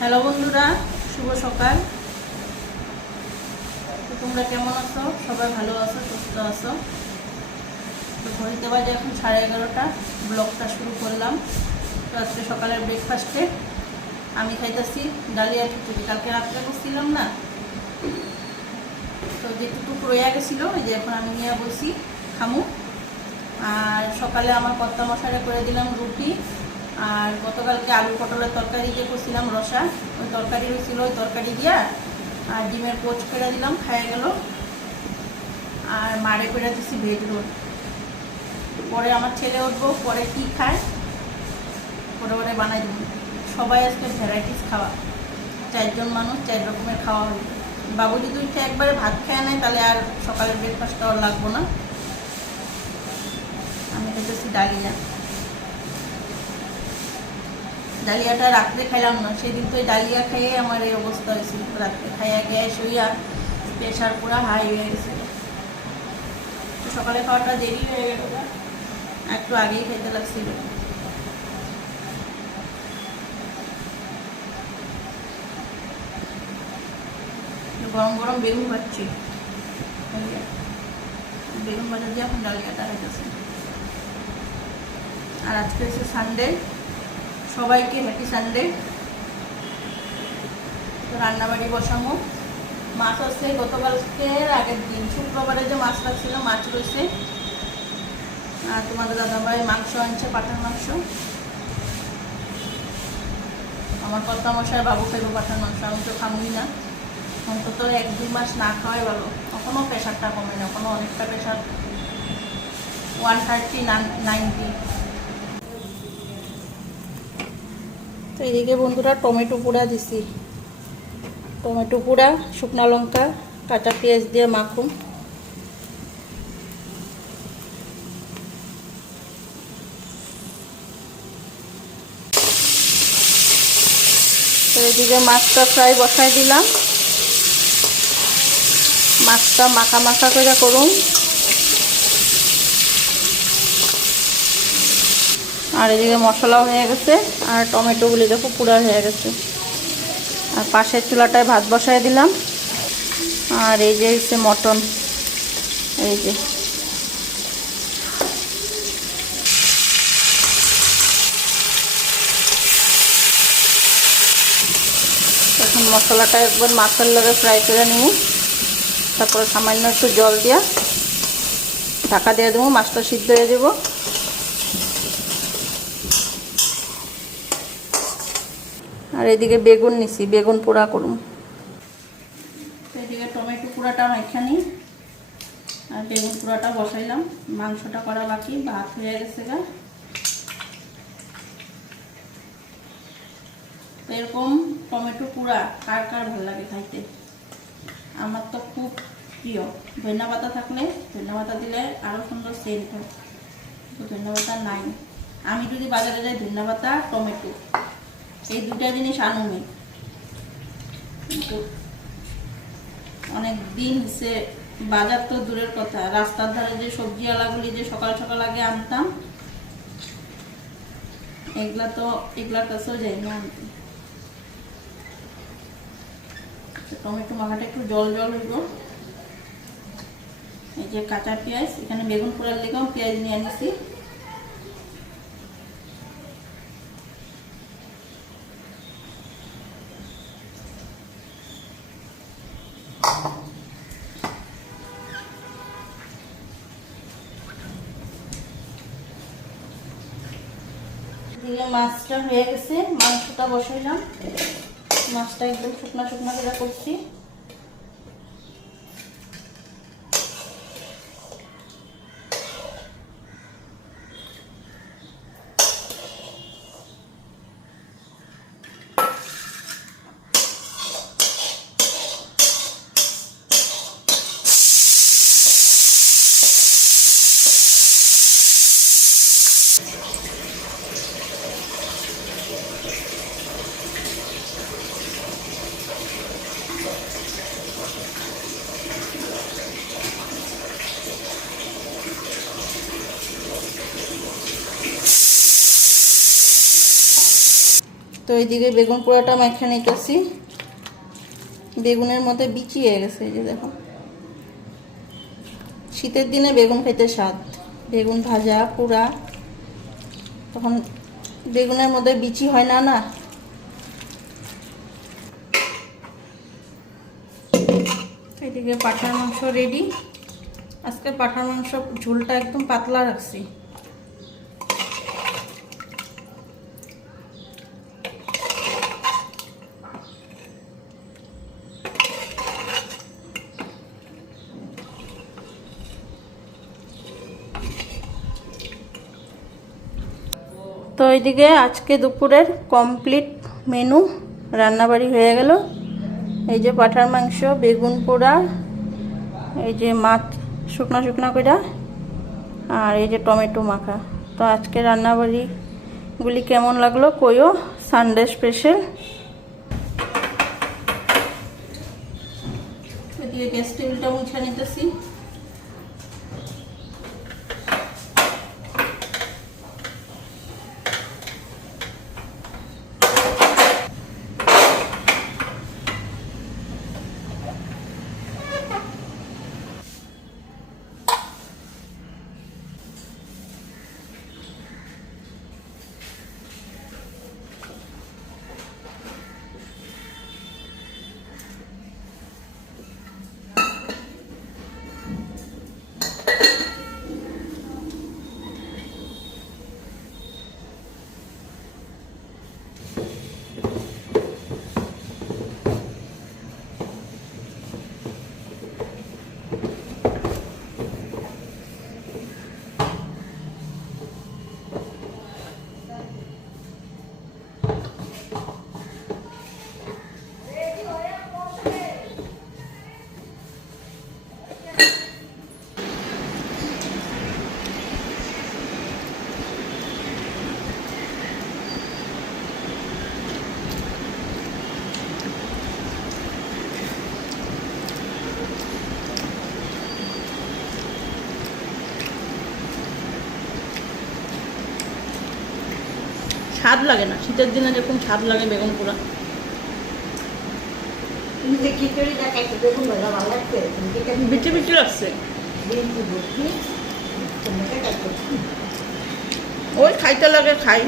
Hello বন্ধুরা, শুভ সকাল। তো তোমরা কেমন আছো? সবাই ভালো আছো, সুস্থ আছো? তো ঘড়িতে বাজে এখন 11:30। ব্লগটা শুরু করলাম। তো আজকে সকালের ব্রেকফাস্টে আমি খাইতেছি ডালিয়া খিচুড়ি। কালকে রাত্রে করছিলাম না, তো যেটুকু রয়ে গেছিলো ওই যে এখন আমি নিয়ে বসি খামু। আর সকালে আমার কর্তা মশাইরে করে দিলাম রুটি। আর গতকালকে আলু পটলের তরকারি যে করছিলাম রসা, ওই তরকারি হয়েছিল, ওই তরকারি দিয়া আর ডিমের পোচ করে দিলাম, খাইয়ে গেল। আর মারে করে দিচ্ছি ভেজ রোল। পরে আমার ছেলে উঠবো, পরে কি খায় পরে পরে বানাই দেবো। সবাই আজকে ভ্যারাইটিস খাওয়া, 4 জন মানুষ 4 রকমের খাওয়া হবে। বাবু যদি উঠে একবারে ভাত খেয়ে নেয় তাহলে আর সকালের ব্রেকফাস্টটা আর লাগবো না। আমি খেতেছি ডালিয়াটা রাত্রে খাইলাম না, সেদিন তো ডালিয়া খেয়ে আমার এই অবস্থা হয়েছিল। রাত্রে খাইয়া গ্যাস হইয়া প্রেশার পুরা হাই হয়ে গেছে। তো সকালে খাওয়াটা দেরি হয়ে গেল, একটু আগেই খেতে লাগছিল। গরম গরম বেগুন খাচ্ছি, বেগুন ভাজা দিয়ে এখন ডালিয়াটা হয়েছে। আর আজকে হচ্ছে সানডে, সবাইকে হ্যাপি সানডে। তো রান্নাবাড়ি বসাবো। মাছ আসছে গতকালকে আগের দিন শুক্রবারে যে মাছ রাখছিল, মাছ রয়েছে। আর তোমাদের দাদাভাই মাংস আনছে, পাঠার মাংস। আমার কর্তা মশাই বাবু খাইব পাঠার মাংস, আমি তো খামই না। অন্তত 1-2 মাস না খাওয়াই ভালো। এখনও প্রেশারটা কমে না, এখনও অনেকটা প্রেশার 130-90। তো এদিকে বন্ধুরা টমেটো পোড়া দিছি, টমেটো পোড়া, শুকনো লঙ্কা, কাঁচা পেঁয়াজ দিয়ে মাখুন। তো এদিকে মাছটা ফ্রাই বসাই দিলাম, মাছটা মাখা মাখা করে করুন। আর এদিকে মশলা হয়ে গেছে, আর টমেটোগুলি দেখো পুরা হয়ে গেছে। আর পাশের চুলাটায় ভাত বসাই দিলাম। আর এই যে হচ্ছে মটন, এই যে এখন মশলাটা একবার মাছের লগে ফ্রাই করে নিব। তারপরে সামান্য একটু জল দিয়া ঢাকা দিয়ে দেবো, মাছটা সিদ্ধ হয়ে যাব। আর এদিকে বেগুন নিছি, বেগুন পোড়া করুন। এদিকে টমেটো পোড়াটা এখানে, আর বেগুন পোড়াটা বসাইলাম। মাংসটা করা বাকি, ভাত হয়ে গেছে গা। এরকম টমেটো পোড়া কার কার ভালো লাগে খাইতে? আমার তো খুব প্রিয়। ধনিয়া পাতা থাকলে, ধনিয়া পাতা দিলে আরও সুন্দর সেন্ট হয়। তো ধনিয়া পাতা নাই, আমি যদি বাজারে যাই ধনিয়া পাতা টমেটো এই 2টা জিনিস আনুমি। কিন্তু অনেক দিন সে বাজার তো দূরের কথা, রাস্তার ধারে যে সবজিওয়ালাগুলি যে সকাল সকাল আগে আনতাম, এগুলার কাছেও যাই না আনতে। টমেটো মাখাটা একটু জল জল হইব। এই যে কাঁচা পেঁয়াজ, এখানে বেগুন পোড়ার লেগেও পেঁয়াজ নিয়ে নিছি। মাছটা হয়ে গেছে, মাংসটা বসাইলাম। মাছটা একদম শুকনা শুকনা করে করছি। তো এইদিকে বেগুন পোড়াটা মাখা নিতেছি। বেগুনের মধ্যে বিচি হয়ে গেছে, এই যে দেখো। শীতের দিনে বেগুন খেতে স্বাদ, বেগুন ভাজা পোড়া, তখন বেগুনের মধ্যে বিচি হয় না না। এদিকে পাঁঠার মাংস রেডি। আজকে পাঁঠার মাংস ঝোলটা একদম পাতলা রাখছি। তো এইদিকে আজকে দুপুরের কমপ্লিট মেনু রান্নাবাড়ি হয়ে গেল। এই যে পাঁঠার মাংস, বেগুন পোড়া, এই যে মাছ শুকনা শুকনা করে, আর এই যে টমেটো মাখা। তো আজকে রান্নাবাড়িগুলি কেমন লাগলো কইও, সানডে স্পেশাল। এদিকে গ্যাস টেবিলটা মুছে নিতেছি। স্বাদ লাগে না, শীতের দিনে যেরকম স্বাদ লাগে বেগুন পোড়া। বিচি বিচি লাগছে, ওই খাইতে লাগে খাই।